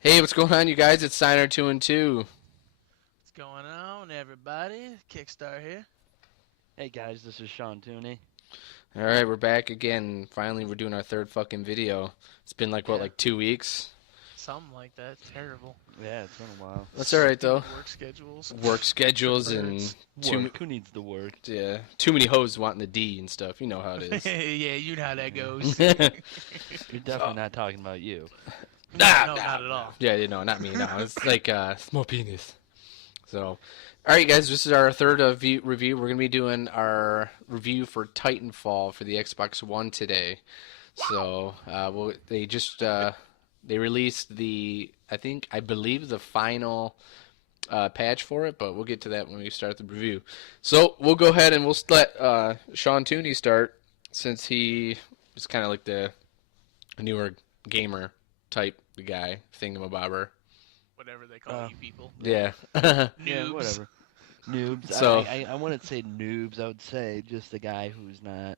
Hey, what's going on, you guys? It's Signer 2 and 2. What's going on, everybody? Kickstar here. Hey guys, this is Sean Tooney. All right, we're back again. Finally, we're doing our third fucking video. It's been like what, Yeah, like 2 weeks? something like that. It's terrible. Yeah, it's been a while. That's all right though. Stupid work schedules Work for schedules and birds. Work. Who needs the work? yeah, too many hoes wanting the D and stuff. You know how it is. Yeah, you know how that goes. You're definitely not talking about you. No, not at all. Yeah, not me. No, it's like small penis. So, all right, guys, this is our third review. We're gonna be doing our review for Titanfall for the Xbox One today. So, they released I believe the final patch for it, but we'll get to that when we start the review. So we'll go ahead and we'll let Sean Tooney start since he is kind of like the newer gamer type guy thingamabobber. Whatever they call you people. Yeah. Noobs. Yeah, whatever. Noobs. So I wouldn't say noobs. I would say just a guy who's not.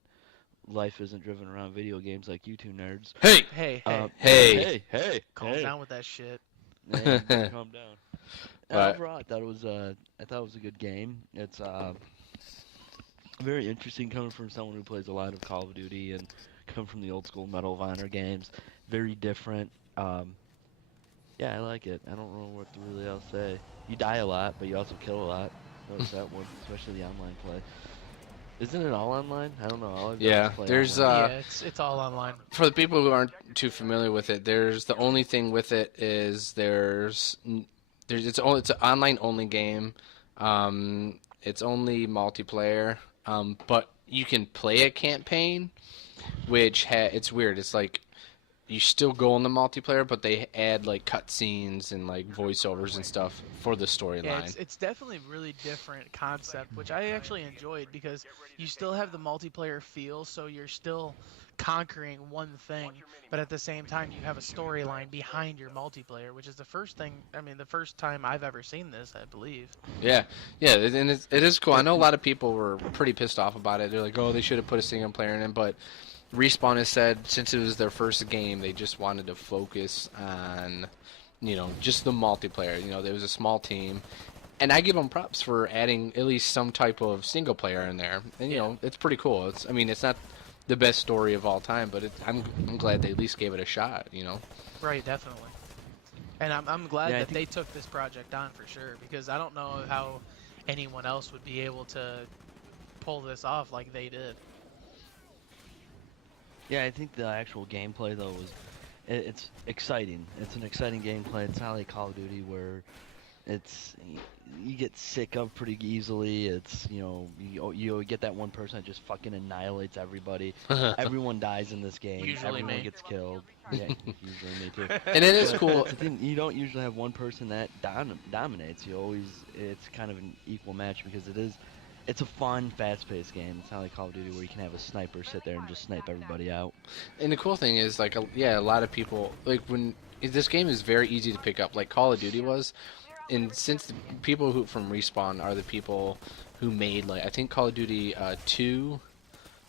Life isn't driven around video games like you two nerds. hey, Hey, hey. Hey! calm down with that shit. Man, calm down. But- Overall, I thought it was a good game. It's very interesting coming from someone who plays a lot of Call of Duty and come from the old school Medal of Honor games. Very different. Yeah, I like it. I don't know what to really else say. You die a lot, but you also kill a lot. Notice that one, especially the online play. Isn't it all online? I don't know. All I've done Yeah, is play there's online. Yeah, it's all online. for the people who aren't too familiar with it, there's the only thing with it is it's an online only game. It's only multiplayer. But you can play a campaign, which it's weird. It's like you still go in the multiplayer, but they add like cutscenes and like voiceovers and stuff for the Yeah, storyline. it's definitely a really different concept, which I actually enjoyed because you still have the multiplayer feel, so you're still conquering one thing, but at the same time you have a storyline behind your multiplayer, which is the first time I've ever seen this, I believe. Yeah, yeah, and it is cool. I know a lot of people were pretty pissed off about it. They're like, "Oh, they should have put a single player in it," but Respawn has said since it was their first game, they just wanted to focus on, just the multiplayer. There was a small team, and I give them props for adding at least some type of single player in there. And it's pretty cool. It's not the best story of all time, but I'm glad they at least gave it a shot. Right, definitely. And I'm glad Yeah, I that think they took this project on for sure, because I don't know how anyone else would be able to pull this off like they did. Yeah, I think the actual gameplay though it's exciting. It's an exciting gameplay. It's not like Call of Duty where it's you get sick of pretty easily. It's you get that one person that just fucking annihilates everybody. Everyone dies in this game. Usually Everyone me. gets killed. Yeah, usually me too. And it is But cool. that's the thing, you don't usually have one person that dominates. It's kind of an equal match because it's a fun, fast-paced game. It's not like Call of Duty where you can have a sniper sit there and just snipe everybody out. And the cool thing is, like, yeah, a lot of people like when this game is very easy to pick up, like Call of Duty was. And since the people who from Respawn are the people who made, like, I think Call of Duty 2,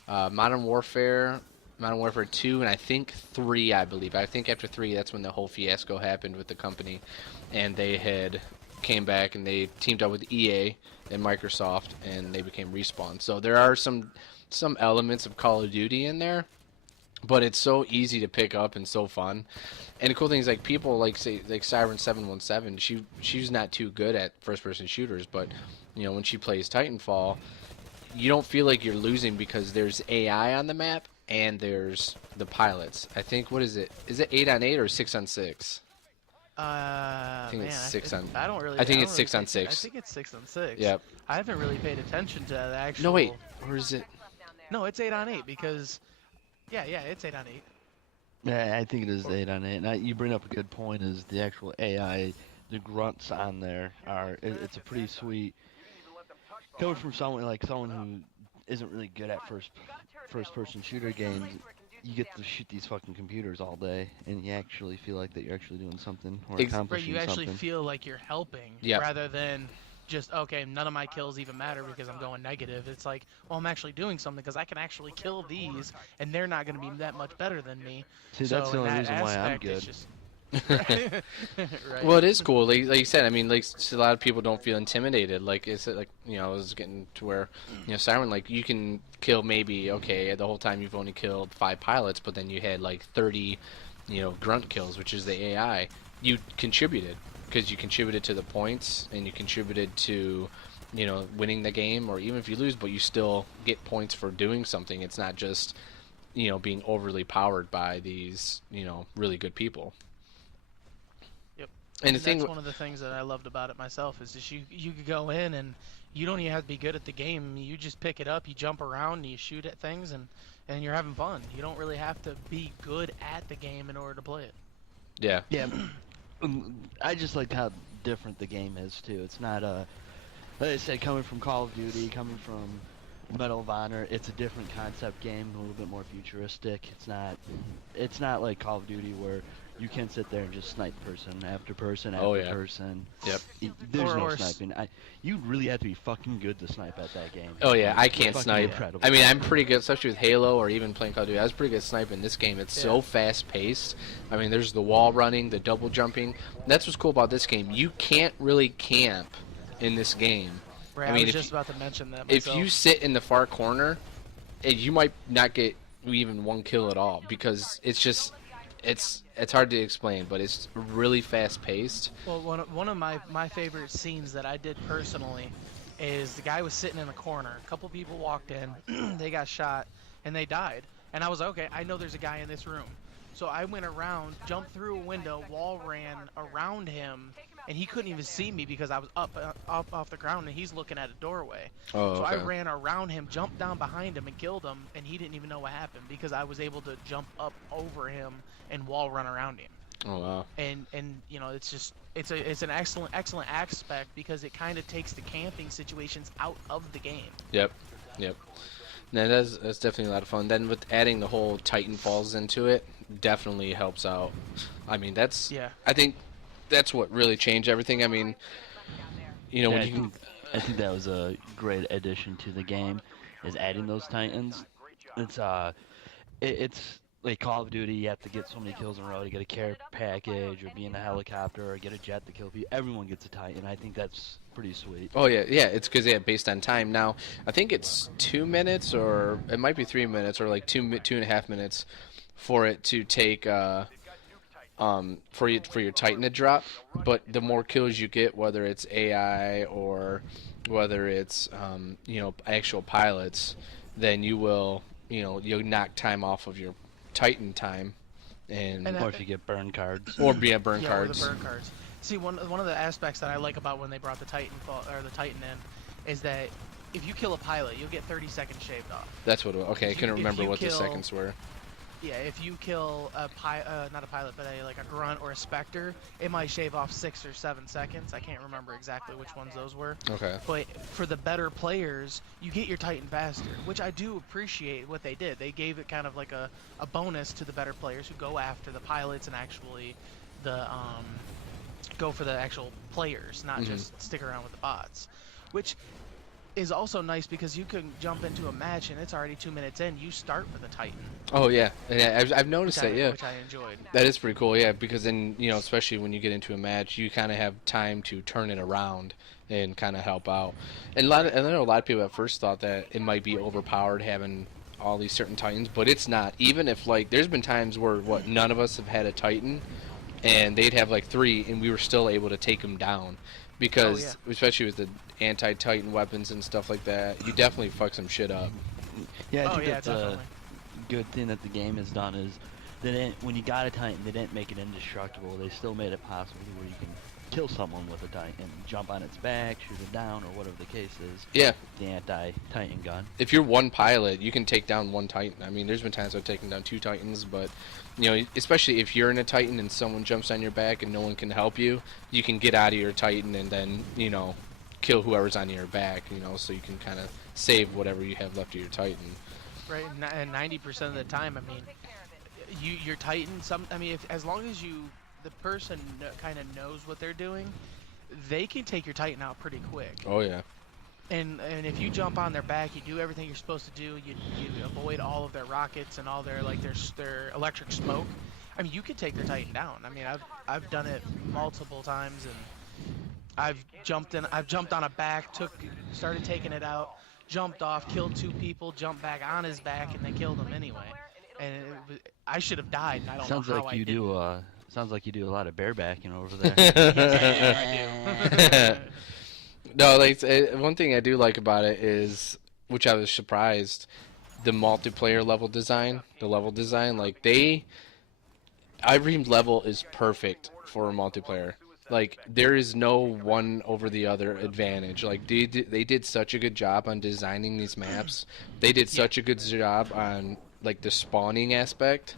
Modern Warfare 2, and I think 3, I believe. I think after 3, that's when the whole fiasco happened with the company, and they had came back and they teamed up with EA and Microsoft, and they became Respawn. So there are some elements of Call of Duty in there, but it's so easy to pick up and so fun. And the cool thing is, like, people like say like Siren 717, she's not too good at first person shooters, but when she plays Titanfall, you don't feel like you're losing because there's AI on the map and there's the pilots. I think, what is it? Is it 8-on-8 or 6-on-6? I think it's Man, 6 on. I don't really. I think don't it's really 6 on pay- 6. I think it's 6-on-6. Yep. I haven't really paid attention to the actual. No, wait. Or is it? No, it's 8-on-8 because. Yeah, it's 8-on-8. Yeah, I think it is 8-on-8. Now, you bring up a good point. Is the actual AI, the grunts on there it's a pretty sweet. Coming from someone who isn't really good at first person shooter games, you get to shoot these fucking computers all day, and you actually feel like that you're actually doing something or Ex- Right, accomplishing you actually something. feel like you're helping Yep. rather than just okay, none of my kills even matter because I'm going negative. It's like, well, I'm actually doing something because I can actually kill these, and they're not going to be that much better than me. See, So that's the in only that reason why I'm aspect, it's good. just Right. Right. Well, it is cool. Like you said, I mean, like a lot of people don't feel intimidated. Like it's like I was getting to where Siren, like you can kill maybe okay the whole time you've only killed 5 pilots, but then you had like 30, grunt kills, which is the AI. You contributed because you contributed to the points and you contributed to winning the game, or even if you lose, but you still get points for doing something. It's not just being overly powered by these really good people. Yep. And the And thing, that's one of the things that I loved about it myself is just you could go in and you don't even have to be good at the game. You just pick it up, you jump around, and you shoot at things, and you're having fun. You don't really have to be good at the game in order to play it. yeah, Yeah, I just like how different the game is too. It's not like I said, coming from Call of Duty, coming from Medal of Honor, it's a different concept game, a little bit more futuristic. It's not like Call of Duty where you can sit there and just snipe person after person after Oh, yeah. person. Yep. There's no Or sniping. You really have to be fucking good to snipe at that game. Oh yeah, I It's can't fucking snipe. incredible. I mean, I'm pretty good, especially with Halo or even playing Call of Duty. I was pretty good at sniping this game. It's so Yeah. fast paced. I mean, there's the wall running, the double jumping. That's what's cool about this game. You can't really camp in this game. Right, I mean, was if just about to mention that if myself. you sit in the far corner, you might not get even one kill at all because it's hard to explain, but it's really fast paced. Well, one of my favorite scenes that I did personally is the guy was sitting in a corner. A couple people walked in, they got shot, and they died. And I was okay. I know there's a guy in this room, so I went around, jumped through a window, wall ran around him, and he couldn't even see me because I was up off the ground, and he's looking at a doorway. Oh, So okay. I ran around him, jumped down behind him, and killed him, and he didn't even know what happened because I was able to jump up over him and wall run around him. Oh wow. And it's just it's an excellent aspect because it kind of takes the camping situations out of the game. Yep. No, that's definitely a lot of fun. Then with adding the whole Titanfalls into it, definitely helps out. I mean, Yeah. I think that's what really changed everything. I mean, Yeah, when you can. I think that was a great addition to the game, is adding those Titans. It's like Call of Duty. You have to get so many kills in a row to get a care package, or be in a helicopter, or get a jet to kill people. Everyone gets a Titan. I think that's pretty sweet. Oh yeah. It's because based on time. Now I think it's 2 minutes, or it might be 3 minutes, or like 2.5 minutes, for it to take for your Titan to drop. But the more kills you get, whether it's AI or whether it's actual pilots, then you will you'll knock time off of your Titan time, and And Or if you get burn cards. or be at burn Yeah, cards. or the burn cards. See, one of the aspects that I like about when they brought the the Titan in is that if you kill a pilot, you'll get 30 seconds shaved off. That's what. Okay, I If you- couldn't if remember you what the kill- seconds were. Yeah, if you kill not a pilot, but like a grunt or a specter, it might shave off 6 or 7 seconds. I can't remember exactly which ones those were. Okay. But for the better players, you get your Titan faster, which I do appreciate what they did. They gave it kind of like a bonus to the better players who go after the pilots and actually go for the actual players, not just stick around with the bots. Which is also nice because you can jump into a match and it's already 2 minutes in. You start with a Titan, Oh yeah, I've noticed that. Yeah, which I enjoyed. that is pretty cool. Yeah, because then especially when you get into a match, you kind of have time to turn it around and kind of help out. And I know a lot of people at first thought that it might be overpowered having all these certain Titans, but it's not. Even if there's been times where none of us have had a Titan, and they'd have like 3, and we were still able to take them down. Because especially with the anti-Titan weapons and stuff like that, you definitely fuck some shit up. Yeah, I think yeah, that's definitely. a good thing that the game has done is they didn't, when you got a Titan, they didn't make it indestructible. They still made it possible to where you can kill someone with a Titan, jump on its back, shoot it down, or whatever the case is. Yeah, The anti-Titan gun. if you're one pilot, you can take down one Titan. I mean, there's been times I've taken down 2 Titans, but especially if you're in a Titan and someone jumps on your back and no one can help you, you can get out of your Titan and then kill whoever's on your back. So you can kind of save whatever you have left of your Titan. Right, and 90% of the time, I mean, your Titan. As long as the person kind of knows what they're doing, they can take your Titan out pretty quick. Oh yeah. And if you jump on their back, you do everything you're supposed to do. You avoid all of their rockets and all their electric smoke. I mean, you could take their Titan down. I mean, I've done it multiple times, and I've jumped on a back, started taking it out, jumped off, killed 2 people, jumped back on his back, and they killed him anyway. And I should have died, and I don't know Sounds how like I you didn't. do. Sounds like you do a lot of barebacking over there. Yes, I do. No, like one thing I do like about it is, which I was surprised, the multiplayer level design. The level design, like every level is perfect for a multiplayer. Like there is no one over the other advantage. Like they did such a good job on designing these maps. They did Yeah. such a good job on like the spawning aspect.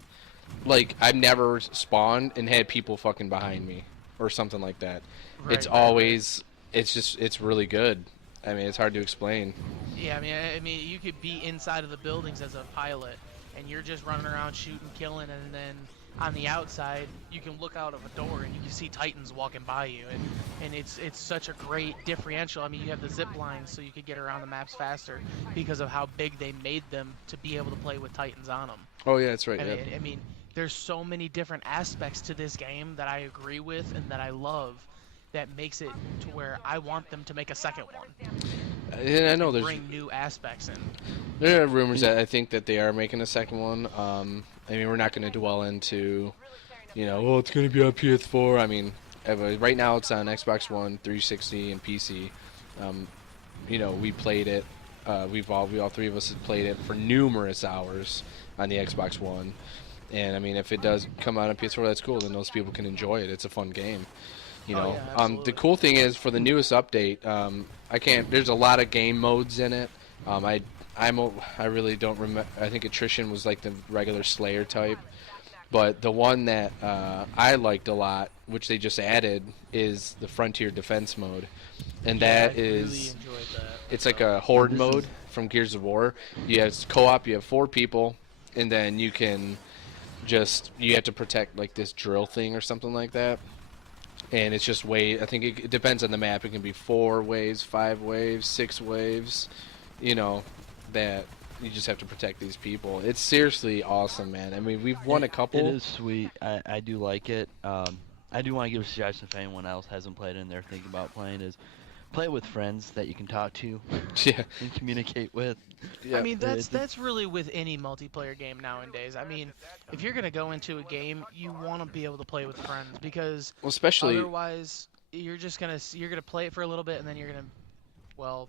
Like I've never spawned and had people fucking behind me or something like that. It's Right. always it's really good. I mean, it's hard to explain. Yeah, I mean, you could be inside of the buildings as a pilot, and you're just running around shooting, killing, and then on the outside, you can look out of a door and you can see Titans walking by you, and it's such a great differential. I mean, you have the zip lines, so you could get around the maps faster because of how big they made them to be able to play with Titans on them. Oh yeah, that's right. I Yeah. mean, I mean, there's so many different aspects to this game that I agree with and that I love. That makes it to where I want them to make a second one. And I know And there's bring new aspects in. there are rumors that I think that they are making a second one. I mean, we're not going to dwell into, oh, it's going to be on PS4. I mean, right now it's on Xbox One, 360, and PC. We played it. We all three of us have played it for numerous hours on the Xbox One. And I mean, if it does come out on PS4, that's cool. Then those people can enjoy it. It's a fun game. Yeah, The absolutely. cool thing is for the newest update, there's a lot of game modes in it. I really don't remember. I think attrition was like the regular Slayer type, but the one that I liked a lot, which they just added, is the Frontier Defense mode, and Yeah, that I is really enjoyed that. it's like a horde This mode is- from Gears of War. You have co-op. You have 4 people, and then you have to protect like this drill thing or something like that. And it's just I think it depends on the map. It can be 4 waves, 5 waves, 6 waves. That you just have to protect these people. It's seriously awesome, man. I mean, we've won a couple. It is sweet. I do like it. I do want to give a suggestion if anyone else hasn't played it and they're thinking about playing is play it with friends that you can talk to Yeah, and communicate with. yeah. I mean, it's- that's really with any multiplayer game nowadays. I mean, if you're gonna go into a game, you want to be able to play with friends because Well, especially otherwise you're gonna play it for a little bit and then you're gonna, well,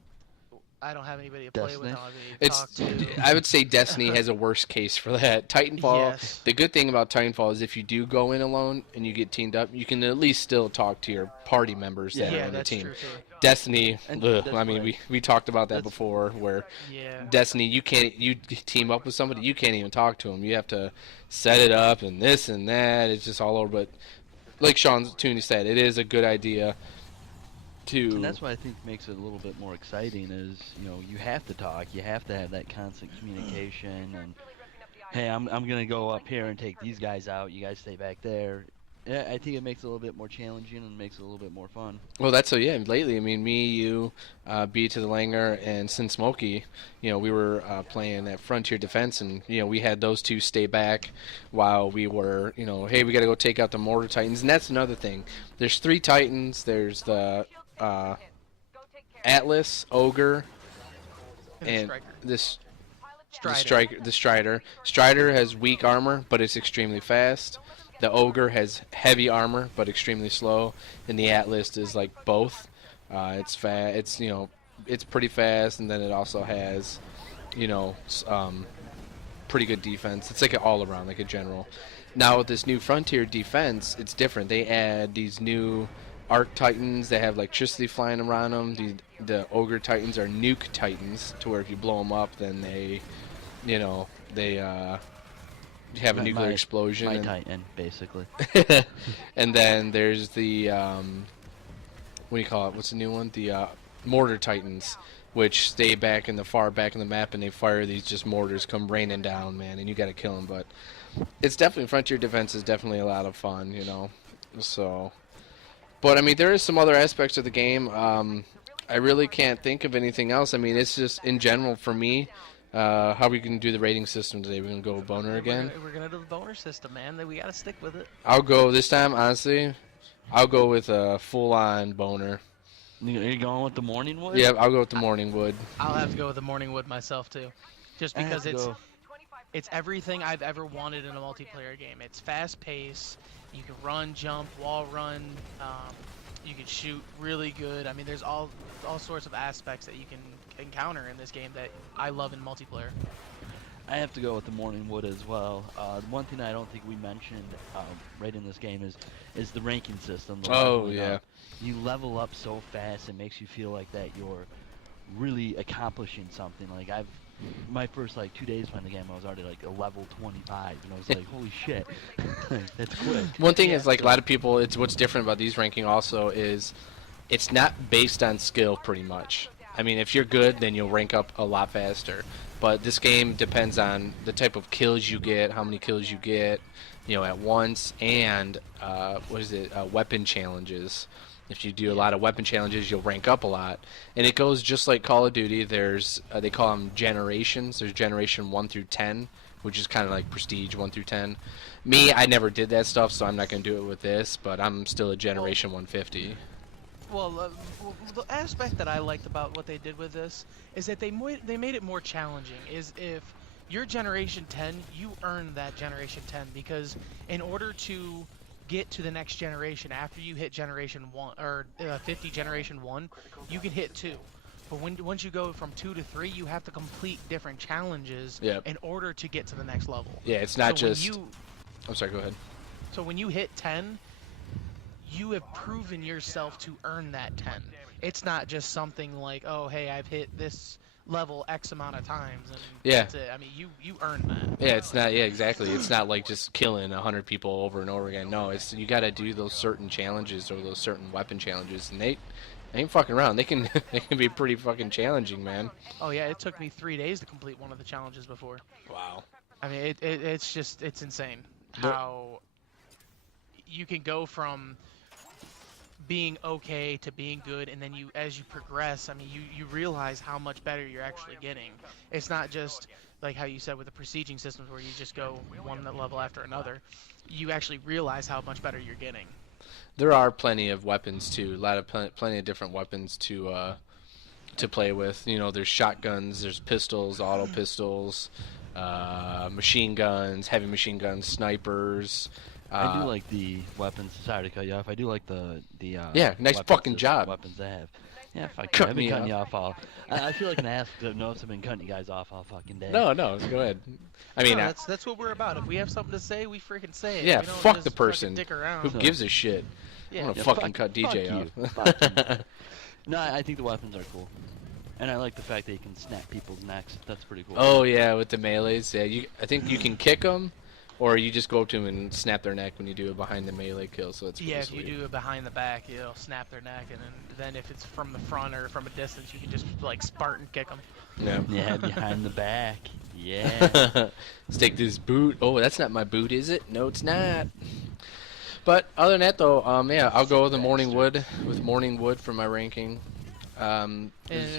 I don't have anybody to play with. Destiny? I don't have anybody to it's. talk to. I would say Destiny has a worse case for that. Titanfall. Yes. The good thing about Titanfall is if you do go in alone and you get teamed up, you can at least still talk to your party members that are Yeah, on the that's team. true too. Destiny. And Ugh, that's I mean, right. we talked about that That's- before, where Yeah. Destiny, you team up with somebody, you can't even talk to them. You have to set it up and this and that. It's just all over. But like Sean Tooney said, it is a good idea to. And that's what I think makes it a little bit more exciting is, you have to talk, you have to have that constant communication and, hey, I'm going to go up here and take these guys out, you guys stay back there. Yeah, I think it makes it a little bit more challenging and makes it a little bit more fun. Well, that's so yeah. Lately, I mean, me, you, B to the Langer, and Sin Smokey, we were playing at Frontier Defense, and we had those two stay back while we were, hey, we got to go take out the Mortar Titans, and that's another thing. There's 3 Titans. There's the Atlas, Ogre, and Striker. this Strider. the Strider. Strider has weak armor, but it's extremely fast. The Ogre has heavy armor, but extremely slow. And the Atlas is like both. It's fast. It's pretty fast, and then it also has, pretty good defense. It's like an all around, like a general. Now with this new Frontier defense, it's different. They add these new Arc Titans that have electricity flying around them. The Ogre Titans are nuke Titans, to where if you blow them up, then they have a nuclear explosion. My and, Titan, basically. and then there's the what do you call it? What's the new one? The Mortar Titans, which stay far back in the map, and they fire these just mortars come raining down, man, and you got to kill them. But it's definitely Frontier Defense is definitely a lot of fun, So, but I mean, there is some other aspects of the game. I really can't think of anything else. I mean, it's just in general for me. How are we gonna do the rating system today? We're gonna go boner again. We're gonna do the boner system, man. We gotta stick with it. I'll go this time. Honestly, I'll go with a full-on boner. Are you going with the morning wood? Yeah, I'll go with the morning wood. I'll have to go with the morning wood myself too, just I have because to go. it's everything I've ever wanted in a multiplayer game. It's fast paced. You can run, jump, wall run. You can shoot really good. I mean, there's all sorts of aspects that you can encounter in this game that I love in multiplayer. I have to go with the morning wood as well. The one thing I don't think we mentioned right in this game is the ranking system. The Oh, leveling yeah. up. You level up so fast, it makes you feel like that you're really accomplishing something. Like my first like 2 days playing the game, I was already like a level 25, and I was like, holy shit, that's quick. One thing Yeah. is, like, a lot of people, it's what's different about these ranking also is it's not based on skill pretty much. I mean, if you're good, then you'll rank up a lot faster. But this game depends on the type of kills you get, how many kills you get, at once, and weapon challenges. If you do a lot of weapon challenges, you'll rank up a lot. And it goes just like Call of Duty. There's they call them generations. There's generation 1 through 10, which is kind of like prestige 1 through 10. Me, I never did that stuff, so I'm not going to do it with this, but I'm still a generation 150. Well, the aspect that I liked about what they did with this is that they made it more challenging. Is if you're Generation 10, you earn that Generation 10 because in order to get to the next generation after you hit Generation 1 or 50 Generation 1, you can hit 2. But once you go from 2 to 3, you have to complete different challenges Yep. in order to get to the next level. Yeah, it's not So when just... I'm sorry, go ahead. So when you hit 10, you have proven yourself to earn that 10. It's not just something like, oh, hey, I've hit this level X amount of times, and Yeah. that's it. I mean, you earned that. Yeah, it's not. Yeah, exactly. It's not like just killing 100 people over and over again. No, it's you got to do those certain challenges or those certain weapon challenges, and they ain't fucking around. They can they can be pretty fucking challenging, man. Oh yeah, it took me 3 days to complete one of the challenges before. Wow. I mean, it's insane The- how you can go from being okay to being good, and then as you progress, I mean, you realize how much better you're actually getting. It's not just like how you said with the prestiging systems where you just go one level after another. You actually realize how much better you're getting. There are plenty of weapons too. A lot of plenty of different weapons to play with. There's shotguns, there's pistols, auto pistols, machine guns, heavy machine guns, snipers. I do like the weapons. Sorry to cut you off. I do like the Yeah, nice weapon fucking system, job. Weapons they have. Yeah, fuck Cut you. I've me been cutting you off all. I feel like an ass to notice I've been cutting you guys off all fucking day. No, go ahead. I mean, No, that's what we're about. If we have something to say, we freaking say it. yeah, We don't fuck just the fucking person. dick around. Who gives a shit? Yeah. I'm gonna Yeah, fucking fuck- cut DJ fuck you. off. Fuck you. No, I think the weapons are cool, and I like the fact that you can snap people's necks. That's pretty cool. Oh yeah, with the melees. Yeah, I think you can kick them, or you just go up to them and snap their neck when you do a behind the melee kill. So it's Yeah, if sweet. you do it behind the back, it'll snap their neck, and then if it's from the front or from a distance, you can just like Spartan kick them. Yeah. Yeah, behind the back. Yeah. Let's take this boot. Oh, that's not my boot, is it? No, it's not. But other than that, though, yeah, I'll go with the morning wood. With morning wood for my ranking. And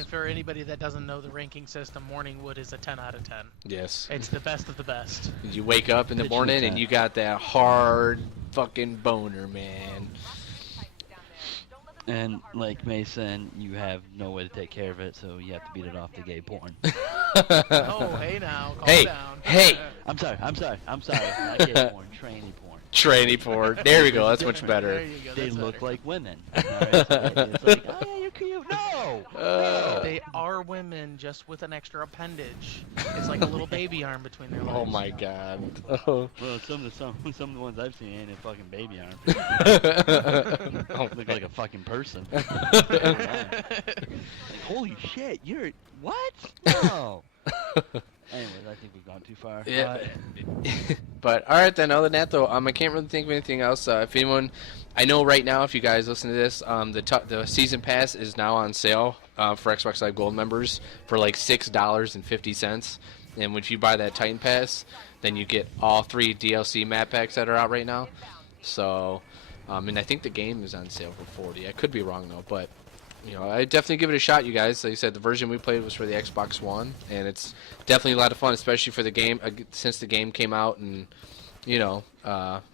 for anybody that doesn't know the ranking system, Morning Wood is a 10 out of 10. Yes. It's the best of the best. You wake up in the Pitch in the morning and tent. you got that hard fucking boner, man. And like Mason, you have no way to take care of it, so you have to beat it off to gay porn. Oh, hey now, calm Hey, down. hey. I'm sorry. Not gay porn, tranny porn. Tranny porn. There we go. That's much There better. you go, They that's look better. like women. Alright, so it's like, oh yeah, you're cute. No. They are women just with an extra appendage. It's like a little baby arm between their legs. Oh my god. Oh. Well, some of the ones I've seen ain't a fucking baby arm. Oh, Look like a fucking person. Like, holy shit, you're what? No. Anyways, I think we've gone too far. Yeah. But all right then. Other than that, though, I can't really think of anything else. If anyone, I know right now, if you guys listen to this, the season pass is now on sale for Xbox Live Gold members for like $6.50. And if you buy that Titan Pass, then you get all 3 DLC map packs that are out right now. So, and I think the game is on sale for $40. I could be wrong though, but I definitely give it a shot, you guys. Like I said, the version we played was for the Xbox One, and it's definitely a lot of fun, especially for the game since the game came out in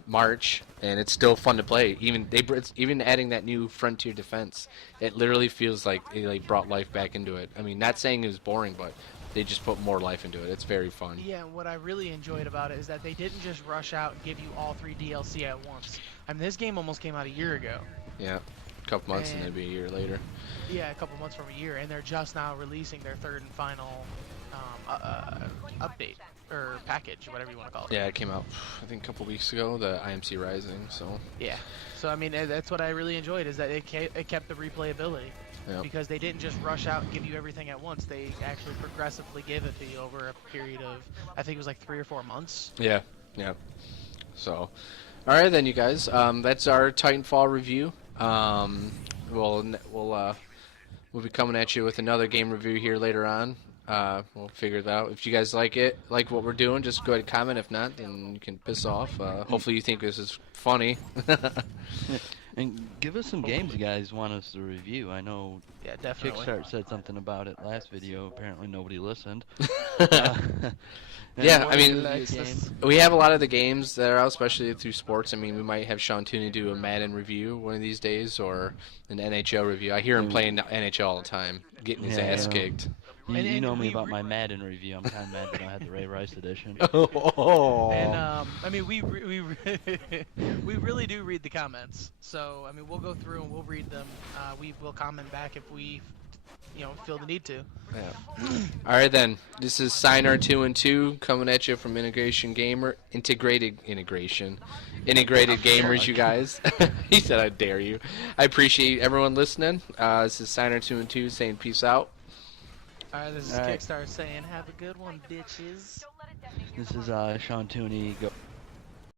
March, and it's still fun to play. Even adding that new Frontier Defense, it literally feels like they brought life back into it. I mean, not saying it was boring, but they just put more life into it. It's very fun. Yeah, what I really enjoyed about it is that they didn't just rush out and give you all 3 DLC at once. I mean, this game almost came out a year ago. Yeah, a couple months and maybe a year later. Yeah, a couple months from a year, and they're just now releasing their 3rd and final update or package, whatever you want to call it. Yeah, it came out I think a couple weeks ago, the IMC Rising. So yeah, so I mean that's what I really enjoyed is that it kept the replayability. Yep. Because they didn't just rush out and give you everything at once. They actually progressively gave it to you over a period of, I think it was like 3 or 4 months. Yeah, yeah. So, all right then, you guys. That's our Titanfall review. We'll be coming at you with another game review here later on. We'll figure it out. If you guys like what we're doing, just go ahead and comment. If not, then you can piss off. Hopefully you think this is funny. And give us some games you guys want us to review. I know Yeah, definitely. Kickstart said something about it last video. Apparently nobody listened. Yeah, I mean, games. we have a lot of the games that are out, especially through sports. I mean, we might have Sean Tooney do a Madden review one of these days, or an NHL review. I hear him playing NHL all the time, getting his ass kicked. You know me about my Madden review. I'm kind of mad that I had the Ray Rice edition. And I mean, we really do read the comments. So I mean, we'll go through and we'll read them. We will comment back if we, feel the need to. Yeah. All right then. This is Signer 2 and 2 coming at you from Integrated Gamers, you guys. He said, "I dare you." I appreciate everyone listening. This is Signer 2 and 2 saying peace out. Alright, this is Kickstart saying, have a good one, bitches. This is Sean Tooney. Go.